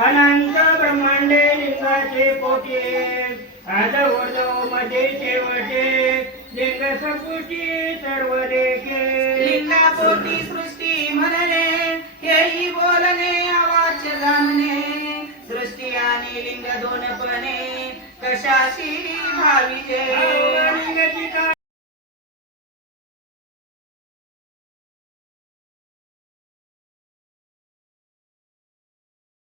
अनंत ब्रह्मांडे लिंगाचे पोटे आदवर्धव मध्ये शेवटे लिंग सपुटी सर्व देखे लिंगा पोटी सृष्टी म्हणणे हेही बोलणे आवाच जाणणे सृष्टी आणि लिंग दोनपणे कशाशी भाविजे